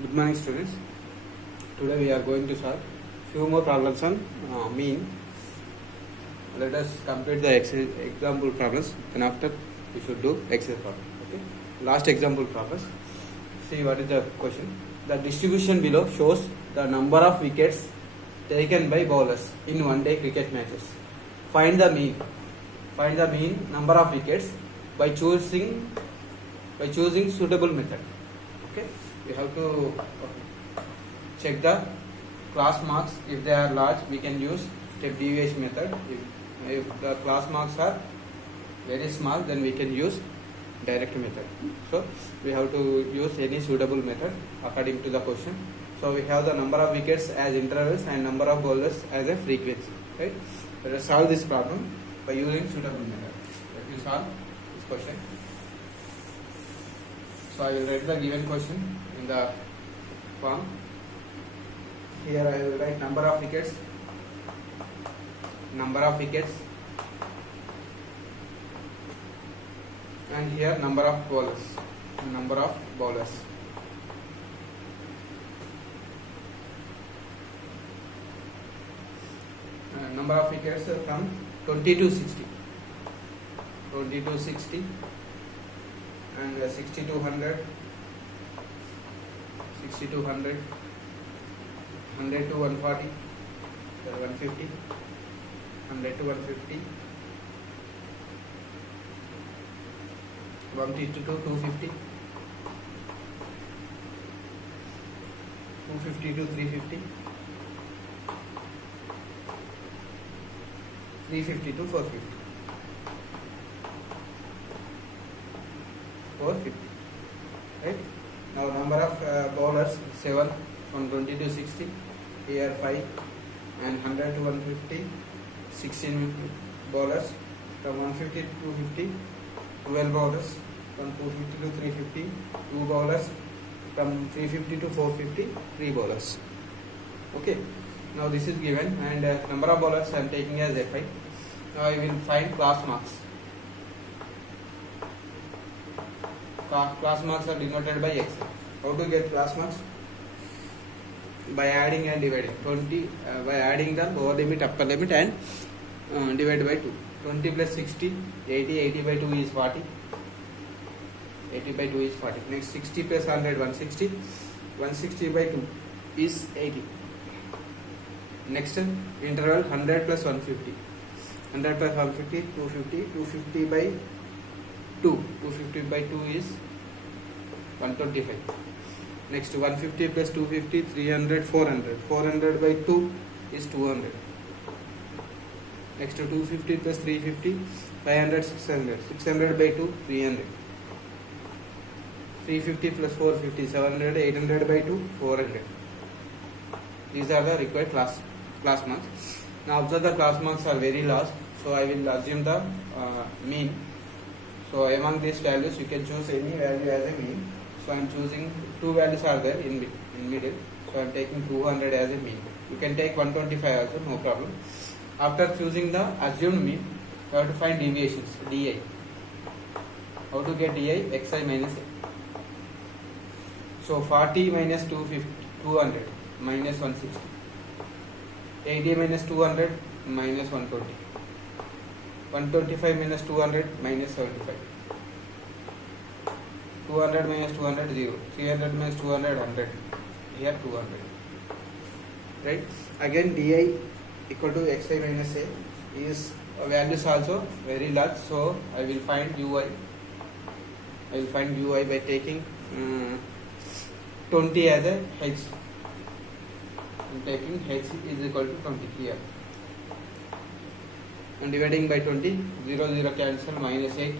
Good morning, students. Today we are going to solve few more problems on mean. Let us complete the example problems. Then after we should do exercise problem. Okay. Last example problems. See what is the question. The distribution below shows the number of wickets taken by bowlers in one-day cricket matches. Find the mean. Find the mean number of wickets by choosing suitable method. Okay. We have to check the class marks. If they are large, we can use step deviation method. If the class marks are very small, then we can use direct method. So we have to use any suitable method according to the question. So we have the number of wickets as intervals and number of bowlers as a frequency. Right? Let us solve this problem by using suitable method. Let me solve this question. So I will write the given question in the form. Here I will write number of wickets, and here number of bowlers, number of wickets from 20 to 60, and 60 to 100, 100 to 140, 150, 100 to 150, 150 to 250, 250 to 350, 350 to 450, 450. Right? Now number of bowlers 7 from 20 to 60. Here 5 and 100 to 150, 16 bowlers. From 150 to 250, 12 bowlers. From 250 to 350, 2 bowlers. From 350 to 450, 3 bowlers. Okay. Now this is given, and number of bowlers I am taking as Fi. Now I will find class marks. Class marks are denoted by X. How to get class marks? By adding and dividing. 20 by adding the lower limit, upper limit, and divided by 2. 20 plus 60, 80. 80 by 2 is 40. 80 by 2 is 40. Next 60 plus 100, 160. 160 by 2 is 80. Next interval 100 plus 150. 100 plus 150, 250. 250 by 2. 250 by 2 is 125. Next 150 plus 250, 300, 400. 400 by 2 is 200. Next 250 plus 350, 500, 600. 600 by 2, 300. 350 plus 450, 700. 800 by 2, 400. These are the required class marks. Now observe the class marks are very large, so I will assume the mean. So among these values you can choose any value as a mean. So I am choosing 2 values are there in middle. So I am taking 200 as a mean. You can take 125 also, no problem. After choosing the assumed mean, you have to find deviations, di. How to get di? Xi minus a. So 40 minus 200 minus 160. 80 minus 200 minus 120. 125 minus 200 minus 75. 200 minus 200, 0. 300 minus 200, 100. Here 200. Right? Again di equal to xi minus a is values also very large. So I will find ui. By taking 20 as a h. I am taking h is equal to 20 here. And dividing by 20, 0, 0 cancel, minus 8,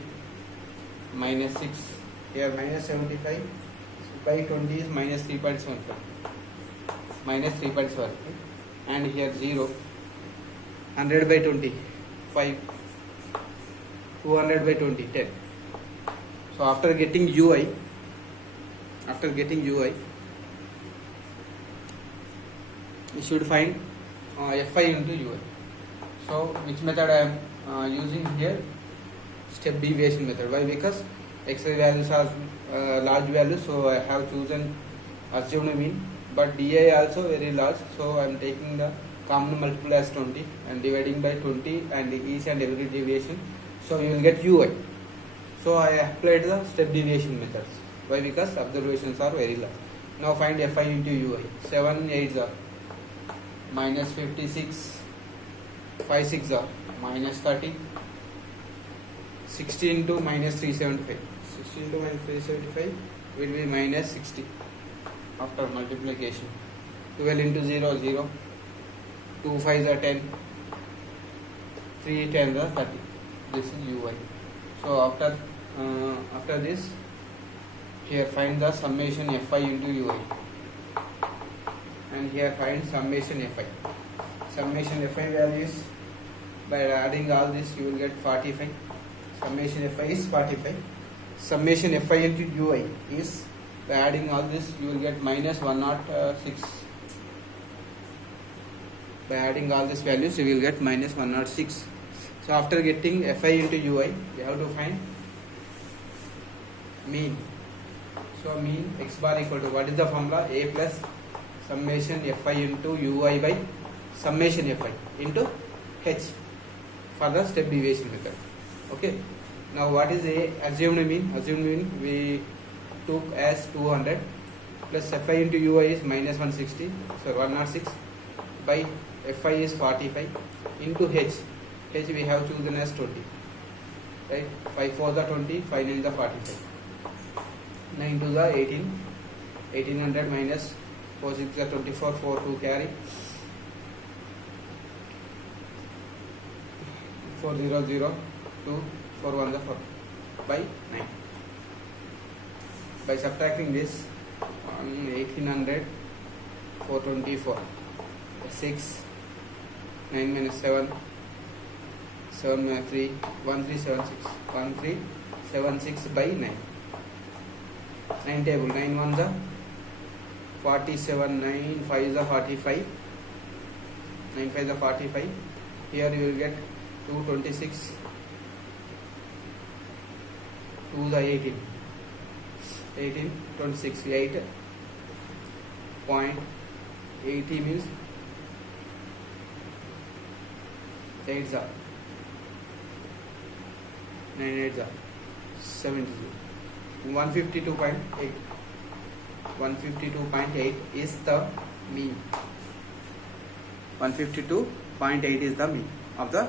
minus 6. Here minus 75 by 20 is minus 3.75. Minus 3.7. And here 0. 100 by 20, 5. 200 by 20, 10. So after getting ui, you should find fi into ui. So which method I am using here? Step deviation method. Why? Because xi values are large values, so I have chosen assumed mean, but DI also very large, so I am taking the common multiple as 20 and dividing by 20 and each and every deviation, so you will get UI. So I applied the step deviation methods. Why? Because observations are very large. Now find Fi into Ui. 7 8s are minus 56, 5 6 are minus 30, 60 into minus 375. 60 into minus 375 will be minus 60 after multiplication. 12 into 0 0, 2 5s are 10, 3 10s are 30. This is Ui. So after this, here find the summation Fi into Ui, and here find summation Fi. Summation Fi values, by adding all this you will get 45. Summation Fi is 45. Summation Fi into Ui is, by adding all this you will get minus 106. By adding all these values you will get minus 106. So after getting Fi into Ui, we have to find mean. So mean x bar equal to, what is the formula? A plus summation Fi into Ui by summation Fi into H for the step deviation method. Okay. Now what is A assumed mean? Assumed mean we took as 200 plus Fi into Ui is minus 160, so 106 by Fi is 45 into H. H we have chosen as 20. Right? 5 4 the 20, 5 9 the 45. 9 to the 18, 1800 minus 4 6 the 24, 4 2 carry, 4 0 0 2, 4 1 the 4 by 9. By subtracting this, 1800, 424, 6, 9 minus 7, 7 minus 3, 1376, 1376 by 9. 9 table, 9 1s are 47, 9 5s are 45, 9 5s are 45. Here you will get 226, 2s are 18, 18 26, 8 point 80 means 8s are 9 8s are 70. 152.8. 152.8 is the mean. 152.8 is the mean of the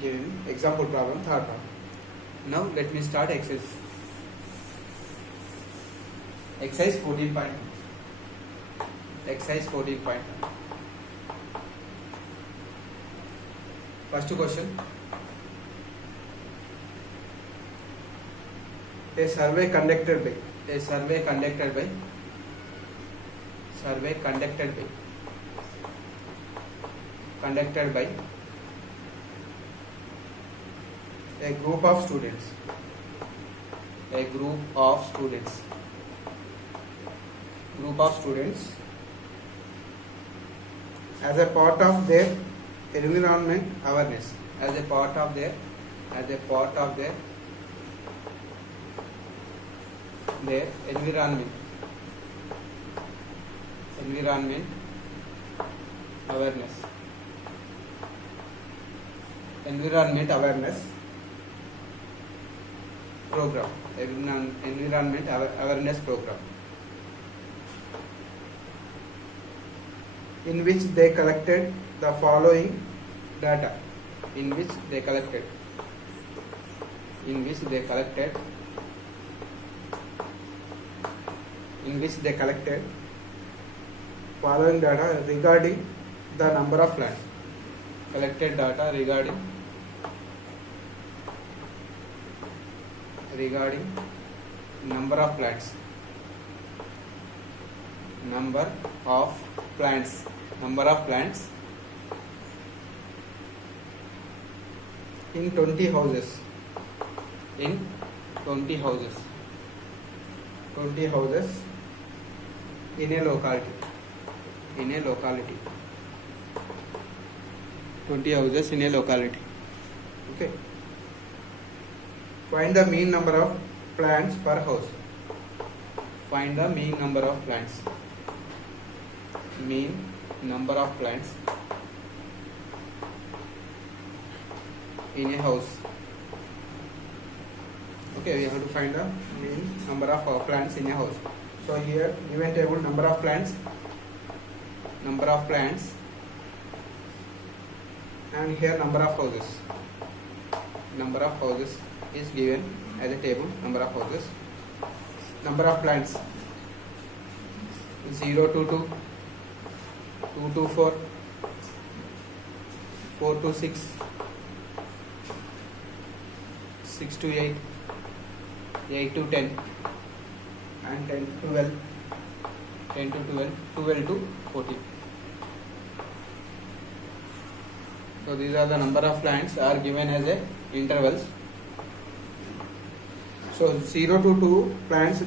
given example problem, third problem. Now let me start exercise. Exercise 14.1. Exercise 14.1. First question. A survey conducted by a group of students as a part of their environment awareness, as a part of their environment awareness program, environment awareness program, in which they collected the following data, in which they collected following data regarding the number of plants. Collected data regarding number of plants in 20 houses in 20 houses in a locality 20 houses in a locality. Okay, find the mean number of plants per house. find the mean number of plants. Mean number of plants in a house. Okay, we have to find the mean number of plants in a house. So here given table number of plants, and here number of houses. Number of houses is given as a table. Number of houses. Number of plants 0 to 2, 2 to 4, 4 to 6, 6 to 8, 8 to 10, and 10 to 12, 10 to 12, 12 to 14. So these are the number of plants are given as a intervals. So 0 to 2 plants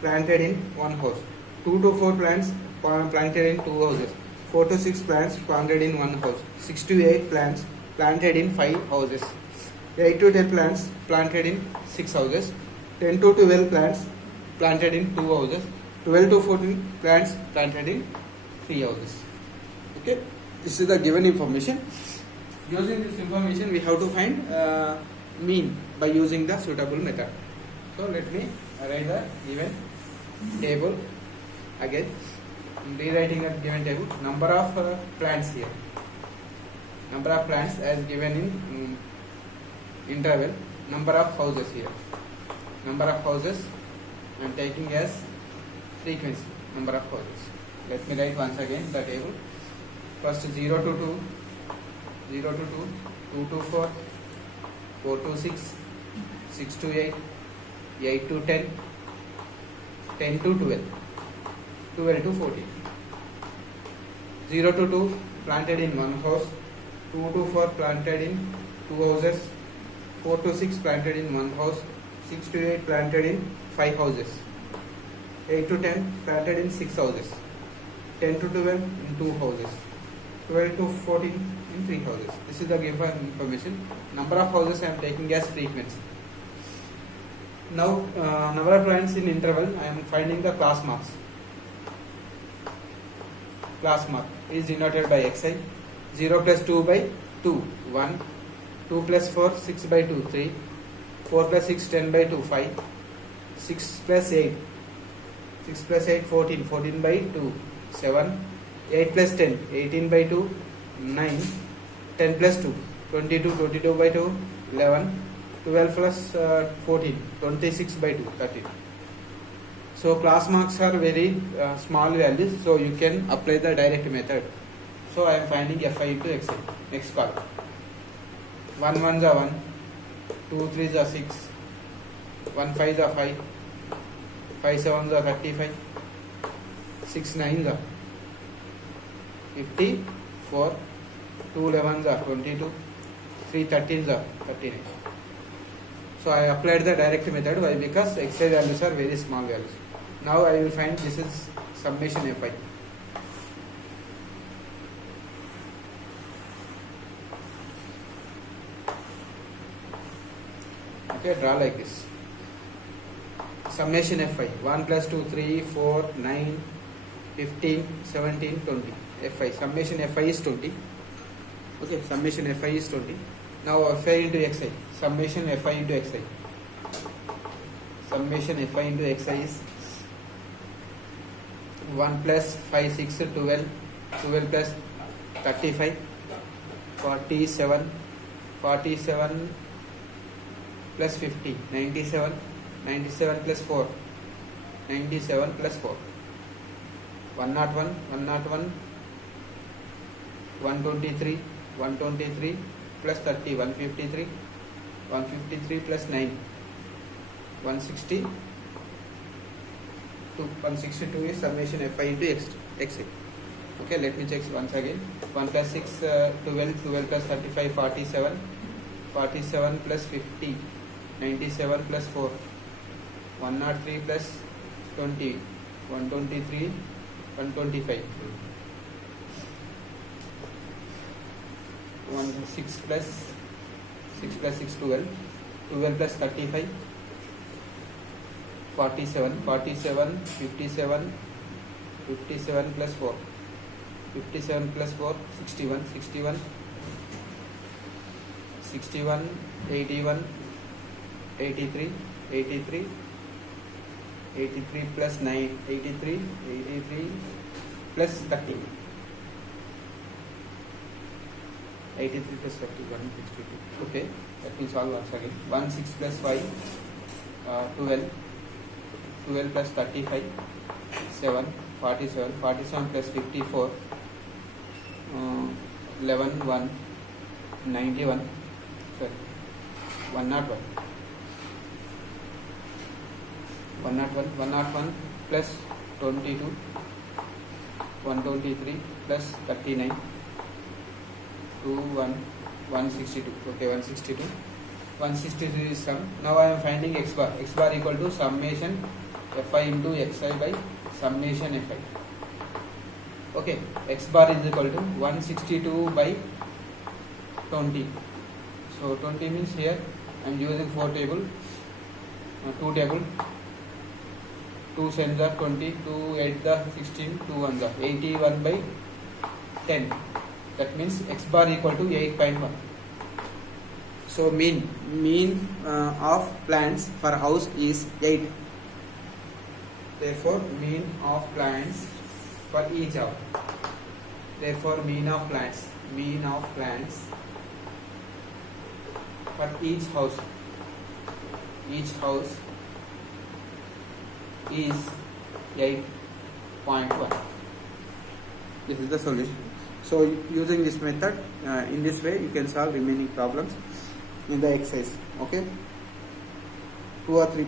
planted in one house, 2 to 4 plants planted in 2 houses, 4 to 6 plants planted in one house, 6 to 8 plants planted in 5 houses, 8 to 10 plants planted in 6 houses, 10 to 12 plants planted in 2 houses, 12 to 14 plants planted in 3 houses. Okay, this is the given information. Using this information, we have to find mean by using the suitable method. So let me write the given table again. I'm rewriting the given table. Number of plants here. Number of plants as given in interval. Number of houses here. Number of houses I am taking as frequency. Number of houses. Let me write once again the table. First 0 to 2, 0 to 2, 2 to 4, 4 to 6, 6 to 8, 8 to 10, 10 to 12, 12 to 14. 0 to 2 planted in one house, 2 to 4 planted in 2 houses, 4 to 6 planted in one house, 6 to 8 planted in 5 houses, 8 to 10 planted in 6 houses, 10 to 12 in 2 houses, 12 to 14 in 3 houses. This is the given information. Number of houses I am taking as frequency. Now number of plants in interval, I am finding the class marks. Class mark is denoted by xi. 0 plus 2 by 2, 1. 2 plus 4, 6 by 2, 3. 4 plus 6, 10 by 2, 5. 6 plus 8, 6 plus 8, 14. 14 by 2, 7. 8 plus 10, 18 by 2, 9. 10 plus 2, 22. 22 by 2, 11. 12 plus 14, 26 by 2, 13. So class marks are very small values, so you can apply the direct method. So I am finding fi into xi. Next column. 1 1s are 1, 2 3s are 6, 1 5s are 5, 5 7s are 35, 6 9s are 54, 2 11s are 22, 3 13s are 39. So I applied the direct method. Why? Because xi values are very small values. Now I will find this is summation fi. Okay, draw like this. Summation fi. 1 plus 2, 3, 4, 9, 15, 17, 20. fi. Summation fi is 20. Okay, summation fi is 20. Now fi into xi. Summation fi into xi. Summation fi into xi is 1 plus 5, 6, 12. 12 plus 35, 47. 47 plus 50, 97. 97 plus 4, 97 plus 4. 101, 101. 123, 123 plus 30, 153. 153 plus 9, 160. 162 is summation fi into xi. Okay, let me check once again. 1 plus 6, 12. 12 plus 35, 47. 47 plus 50, 97 plus 4. 103 plus 20, 123, 125. 6 plus 6, 12. 12 plus 35, 47, 57 plus 4, 57 plus 4, 61, 81, 83 plus 9, 83 plus 30, 83 plus 30, 162. Okay, let me solve once again. 1 6 plus 5, 12 plus 35, 7, 47 plus 54, 11, 1, 91, sorry, 101, 101 plus 22, 123 plus 39, 162. Okay, 162. 162 is sum. Now I am finding x bar. X bar equal to summation fi into xi by summation fi. Okay, x bar is equal to 162 by 20. So 20 means here I am using 4 table, 2 table, 2 7s are 20, 2 8s are 16, 2 1s are 81 by 10. That means x bar equal to 8.1. So mean of plants for house is 8. Therefore mean of plants for each house. Therefore mean of plants for each house is 8.1. This is the solution. So using this method, in this way you can solve remaining problems in the exercise. Okay, 2 or 3